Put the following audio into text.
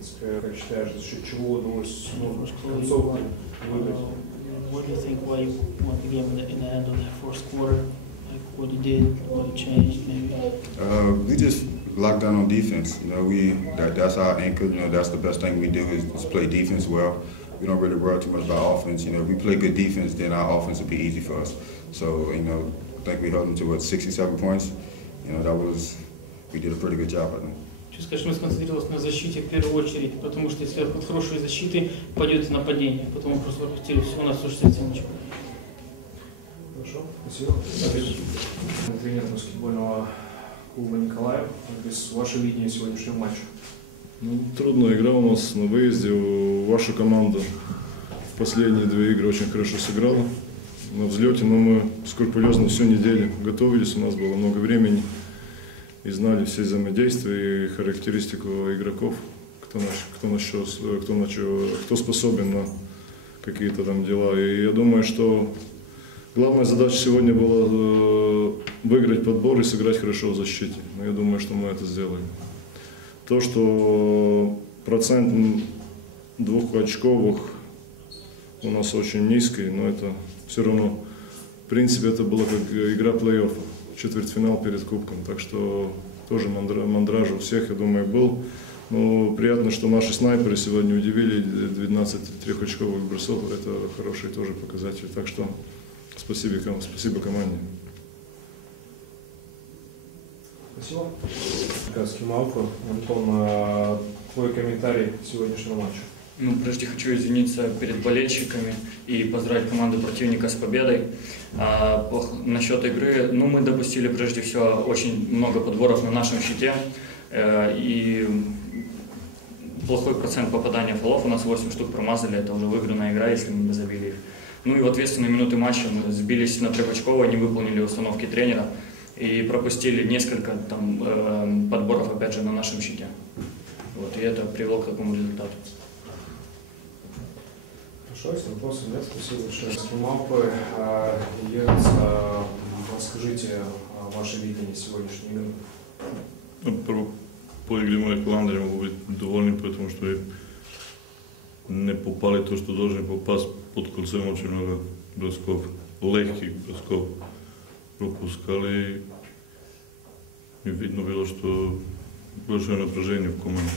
принципе, как считаешь, за счет чего удалось ну, First в goal you концовке won. выиграть? Uh, What do you think why you won the game in the, in the end of the first quarter? Like what you did, what you changed, maybe? Uh, we just locked down on defense. You know, we that, that's our anchor. You know, that's the best thing we do is, is play defense well. We don't really worry too much about offense. You know, if we play good defense, then our offense will be easy for us. So you know, I think we held them to what 67 points. You know, that was we did a pretty good job. I think. Хочу сказать, что мы сконцентрировались на защите в первую очередь, потому что если от хорошей защиты пойдет нападение, потому просто пропустили всего на 167 очков. Хорошо, спасибо. Тренер баскетбольного клуба Николаев. Без ваше видение сегодняшнего матча. Ну, трудная игра у нас на выезде. Ваша команда в последние две игры очень хорошо сыграла на взлете, но мы скрупулезно всю неделю готовились, у нас было много времени и знали все взаимодействия и характеристику игроков, кто, наш, кто, насчет, кто, начал, кто способен на какие-то там дела. И я думаю, что главная задача сегодня была э, выиграть подбор и сыграть хорошо в защите. Но я думаю, что мы это сделали. То, что процент двухочковых у нас очень низкий, но это все равно, в принципе, это была как игра плей-оффа, четвертьфинал перед кубком, так что тоже мандра- мандраж у всех, я думаю, был. Но приятно, что наши снайперы сегодня удивили 12 трехочковых бросов, это хороший тоже показатель. Так что спасибо, спасибо команде. Спасибо. Кавский Малко. Антон, а, твой комментарий к сегодняшнему матчу. Ну, прежде хочу извиниться перед болельщиками и поздравить команду противника с победой. А, насчет игры, ну, мы допустили прежде всего очень много подборов на нашем щите. Э, и плохой процент попадания фолов, у нас 8 штук промазали, это уже выигранная игра, если мы бы забили их. Ну и в ответственные минуты матча мы сбились на трехочково, не выполнили установки тренера и пропустили несколько там э, подборов, опять же, на нашем щите. Вот, и это привело к такому результату. Если вопросов нет, спасибо большое. Малко. А, а, расскажите а, ваше видение сегодняшней игры. Ну, Първо, по игри моя команда не могу быть доволен, потому что не попали то, что должны попасть под кольцем очень много бросков, легких бросков пропускали и видно было, что большое напряжение в команде.